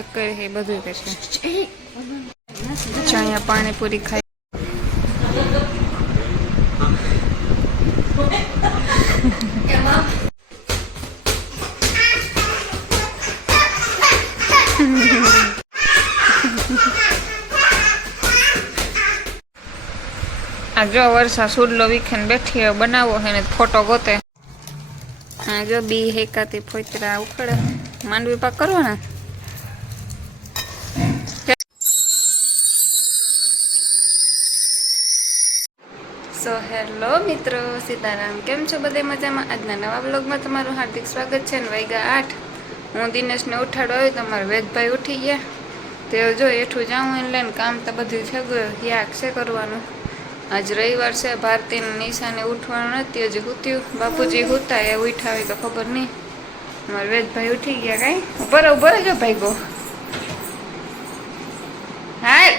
એક કરે છે બધું કરશે. અહીંયા પાણીપુરી ખાઈ આ જો વર્ષા સુડલો વીખેને બેઠી બનાવો હે ને ફોટો ગોતે. હા જો બી હેકાતી ફોતરા ઉખડે માંડવી પાક કરવો ને. સો હેલો મિત્રો, સીતારામ. કેમ છો બધે મજામાં? આજના નવા બ્લોગમાં તમારું હાર્દિક સ્વાગત છે. ને વાગ્યા 8. હું દિનેશને ઉઠાડો આવ્યો તો મારા વેદભાઈ ઉઠી ગયા. તેઓ જો એઠું જાઉં એને લઈને કામ તો બધું થઈ ગયું, યાક છે કરવાનું. આજ રવિવાર છે, ભારતીને નિશાને ઉઠવાનું નથી, હજી ઉઠ્યું. બાપુજી હુતા એ ઉઠા હોય તો ખબર નહીં. મારા વેદભાઈ ઉઠી ગયા. કાંઈ ઉભર જો ભાઈ ગો. હાય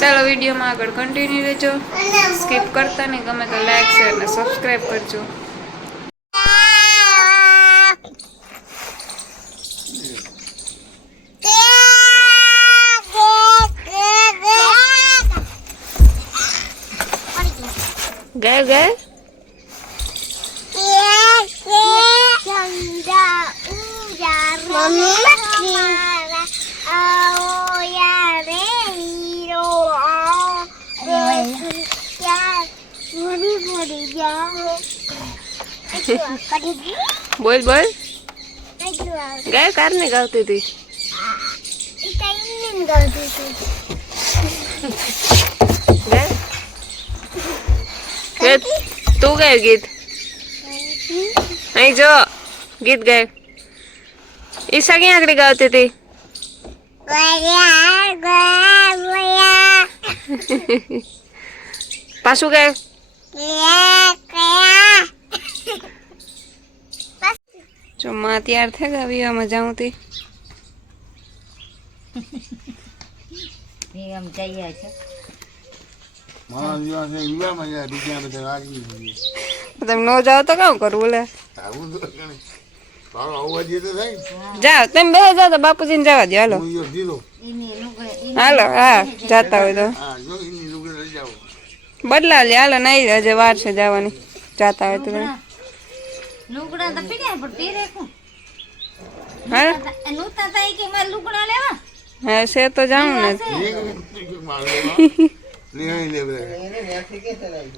ચાલો વિડીયોમાં આગળ કન્ટિન્યુ રહેજો, સ્કીપ કરતા નહીં. ગમે તો લાઈક શેર અને સબસ્ક્રાઈબ કરજો. ગાય ગાય બોલ બોલ ગાય કાર ને ગાવતી હતી. તું ગાય ગીત અહીં જો ગીત ગાય. ઈશા ક્યાં આગળ ગાવતી હતી? પાછું ગાય. જો માં તૈયાર થઈ ગયા વિવામાં જાઉં તી. તમે નો જાઓ તો કામ કરવું લે. જાઓ તમે બે જાઓ તો બાપુજી ને જવા દો. હાલો હાલો હા જાતા હોય તો બદલા લે. હાલો નહીં હજે વાર છે જવાની. જાતા હોય તો હા છે તો જાઉં ને.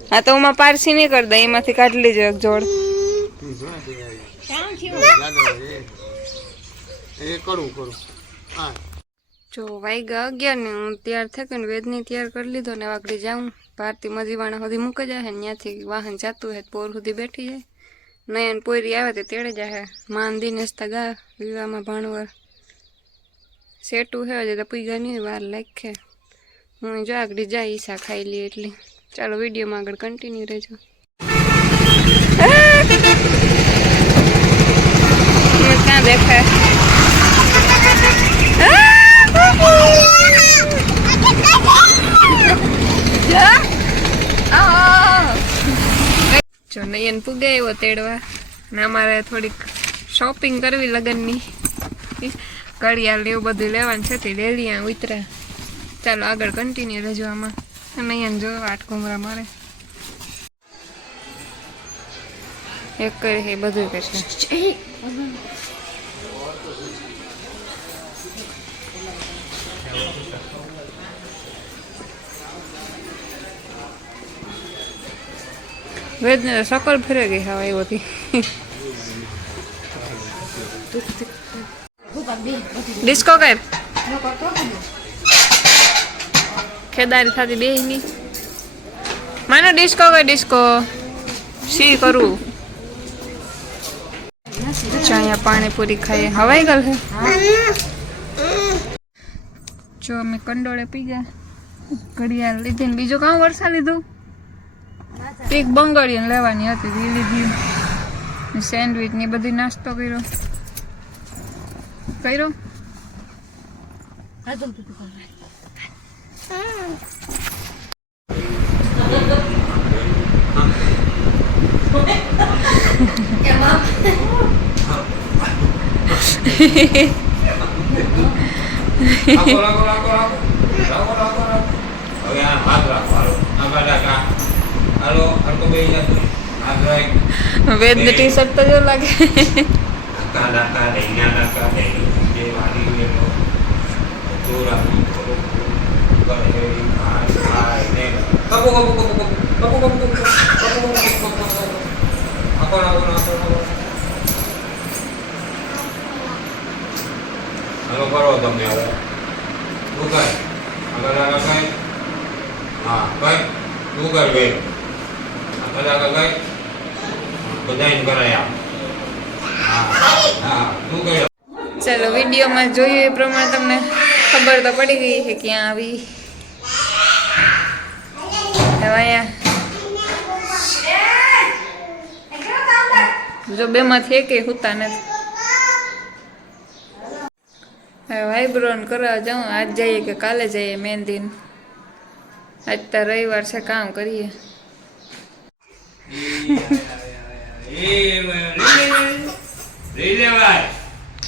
હા તો હું પારસી નહીં કરી દે, એમાંથી કાઢી લેજો એક જોડ. જો વાગ્યા 11 ને હું તૈયાર થઈ ને વેદની તૈયાર કરી લીધો ને વાગડી જાઉં. ભારતી મજીવાણા સુધી મૂકી જાય, ત્યાંથી વાહન જતું હોય પોર સુધી બેઠી જાય. નયન પોરી આવે તો તેડે જાય. માન દિનેશ ગા વિવામાં ભાણવર સેટું હે હજી તો પૂગા નહીં, વાર લાગે. હું જો આગળ જાય ઈશા ખાઈ લી એટલી. ચાલો વિડીયોમાં આગળ કન્ટિન્યુ રહેજો. ક્યાં દેખાય? જો નયન પૂગે એવો તેડવા ને અમારે થોડીક શોપિંગ કરવી લગ્નની. ઘડિયાળ એવું બધું લેવાનું છે તે ડેલી ઉતરા. ચાલો આગળ કન્ટિન્યુ રહેજો આમાં. નયન જો આટ ઘુમરા મારે એક કરે છે બધું કરશે. વેદને સકલ ફેરે ગઈ હા એવોથી. ડિસ્કો કર ખેદારી થતી બે ની માનો ડિસ્કો કર ડિસ્કો શી કરું. અહીંયા પાણીપુરી ખાઈએ. હવાઈ ગલ છે. જો અમે કંડોળે પી ગયા, ઘડિયાળ લીધી ને બીજું કામ વરસા લીધું. પીક બંગડીને લેવાની હતી લીધી. સેન્ડવીચ ને બધી નાસ્તો કર્યો. રાખો રાખો રાખો રાખો રાખો રાખો રાખો હવે આ હાથ રાખો હાલો નાકા નાકા હાલો હરકો બે હાથ રાખ વેદ ટી શર્ટ તો જો લાગે નાકા નાકા દૈયા નાકા દૈયા જે વાલી લેલો તો રાખો કરે આ ને કપો કપો કપો કપો કપો કપો કપો આપો રાખો રાખો હાલો કરો તમે હવે તું કર આગળ આગળ કઈ હા કઈ તું કર બે આગળ આગળ કઈ બધાને કરાય હા હા તું કર ચલો વિડીયોમાં જોયું એ પ્રમાણે તમને ખબર તો પડી ગઈ છે ક્યાં આવી હવે અહીંયા જો બેમાંથી એકે હુતા નથી હવે આઈબ્રોન કરવા જાઉં આજ જઈએ કે કાલે જઈએ મહેંદી આજ તો રવિવાર છે કામ કરીએ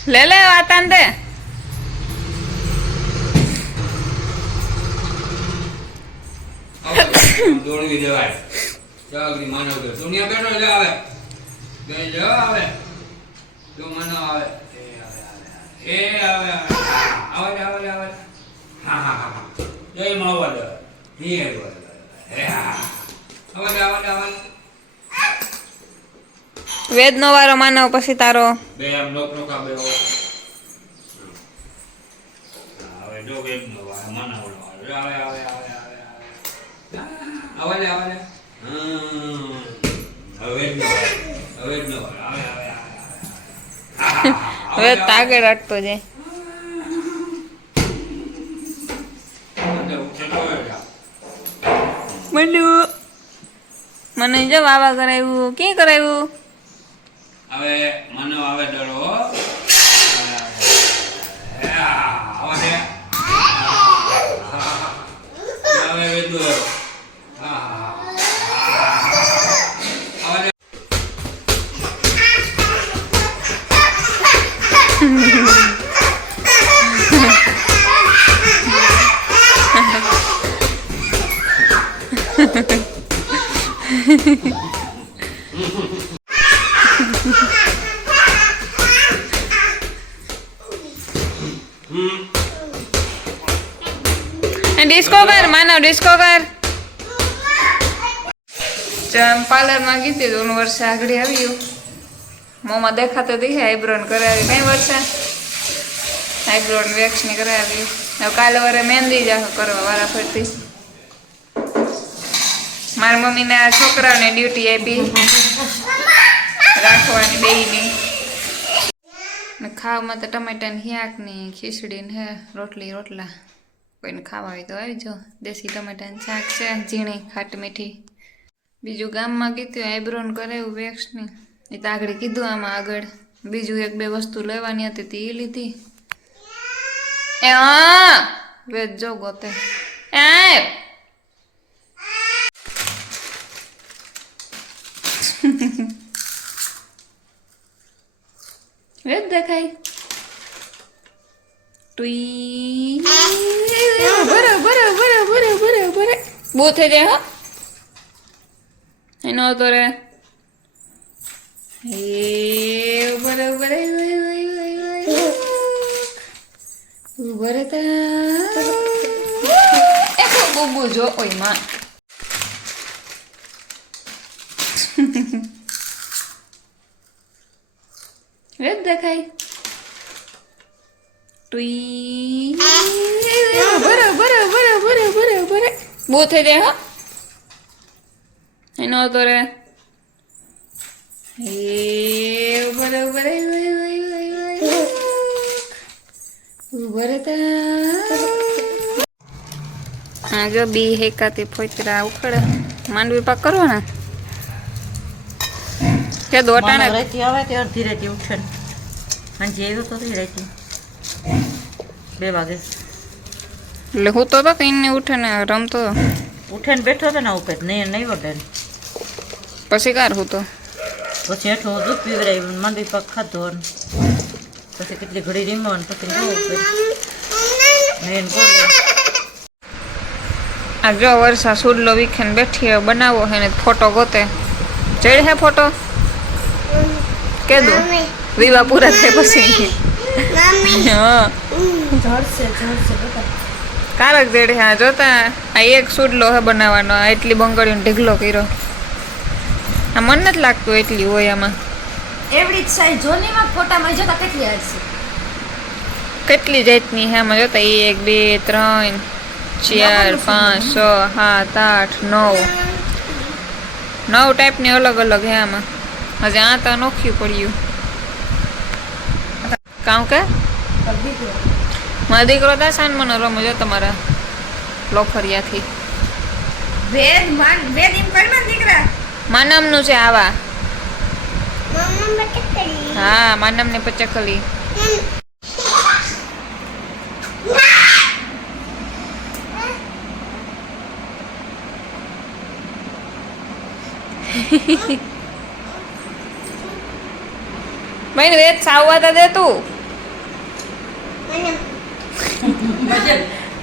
લે લે વાતાન દે દોડવી દેવાય ચાગરી માનવ કે દુનિયા બેઠો લે આવે બે લે આવે જો માનવ આવે એ આવે આવે આવે આવે હા હા હા જય માવા દે હે આવે આવે આવે વેદ નો વારો માનવ પછી તારો બે આમ નોકરો કા બે આવે જો વેદ નો વારો માનવ આવે આવે આવે આવે આવે આવે હવે નો આવે આવે હવે તાગે રાખતો જાય મને જો વાવા કરાવ્યું ક્યાં કરાવ્યું હવે માનવ આવે ડરો આવે આવે વેદુ ડિસ્કો કર માનવ ડિસ્કો કર પાર્લર માં ગઈ હતી 2 વર્ષ આગળ આવ્યું મોમાં દેખાતો દેખે આઈબ્રોન કરાવી કઈ વર્ષે આઈબ્રોન વેક્સ ની કરાવી હવે કાલે વારે મહેંદી જાવ કરવા વારા ફરતી મારી મમ્મીને આ છોકરાઓને ડ્યુટી આપી રાખવાની બેયની ને ખાવામાં તો ટમેટાની શાક ની ખીચડી ને હે રોટલા કોઈને ખાવા હોય તો આવી જાઓ દેશી ટમેટાની શાક છે ઝીણી ખાટી મીઠી બીજું ગામમાં કીધું આઈબ્રોન કરાવ્યું વેક્સની એ તો આગળ કીધું આમાં આગળ બીજું 1-2 વસ્તુ લેવાની હતી તે લીધી એ હા વેચ જો ગોતે એ વેચ દેખાય ટુઈ બરાબર બહુ થઈ જાય હા એનો તો રે એ બરાબર બબુ જો ઓય માં વેદ દેખાય ટુઈ બરાબર બહુ થઈ જાય હા એનો તો રે એ બરાબર હા જો બી હેકાતી ફોતરા ઉખડે માંડવી પાક કરો ને કે દોટાણે રહેતી આવે તે અડધી રહેતી ઉઠે હાજી આવ્યો તો રહેતી 2 વાગે એટલે હું તો કઈ ને ઉઠે ને રમતો ઉઠે ને બેઠો હતો ને ઉપર નહીં વટે પછી કાર હું તો પછી હેઠો દૂધ પીવડાવ્યું માંડવી પાક ખાધો પછી કેટલી ઘડી રીમો ને પછી એને બોલે આ જો વર્ષા સુડલો વીખેને બેઠી હવે બનાવો હે ને ફોટો ગોતે ચડ હે ફોટો કીધું વિવાહ પૂરા થાય પછી હા જળશે બધા કારક જેડે હા જોતા આ એક સુડલો હે બનાવવાનો આ એટલી બંગડીનો ઢીગલો કર્યો આ મન નથી લાગતું એટલી હોય આમાં એવડી જ સાઈઝ જોનીમાં ફોટામાં જોતા કેટલી આવશે કેટલી જાતની હે આમાં જોતા 1 2 3 4 5 6 7 8 9 ટાઈપની અલગ અલગ હે આમાં હજી આ તો નોખ્યું પડ્યું કામ કે મારો દીકરો દાસાન મને રમે જો તમારા લોખરિયાથી વેદ એમ કરમાં દીકરા માનમનું છે આવા હા માનમને પચકલી ભાઈ વેદ સાવવા તા દે તું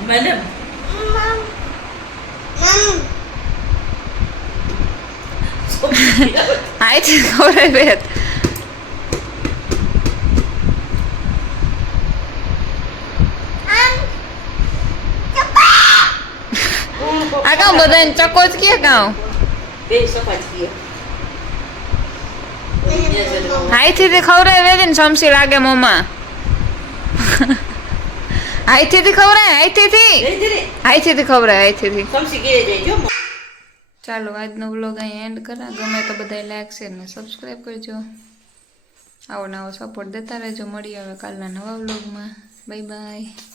મેડમ આય છે ખબર વેદ આ કામ બધાને ચકો જ કે કામ બે સપાટી હાઈથી ખવડાય વેદ ને સમસી લાગે મોમાં હાઈથી ખવડાય હાઈથી ખવડાય હાઈથી સમસી કે જઈજો ચાલો આજનો વ્લોગ અહીં એન્ડ કરા ગમે તો બધા લાઈક શેર ને સબસ્ક્રાઈબ કરજો આવો નવો સપોર્ટ દેતા રહેજો મળીએ હવે કાલના નવા વ્લોગમાં બાય બાય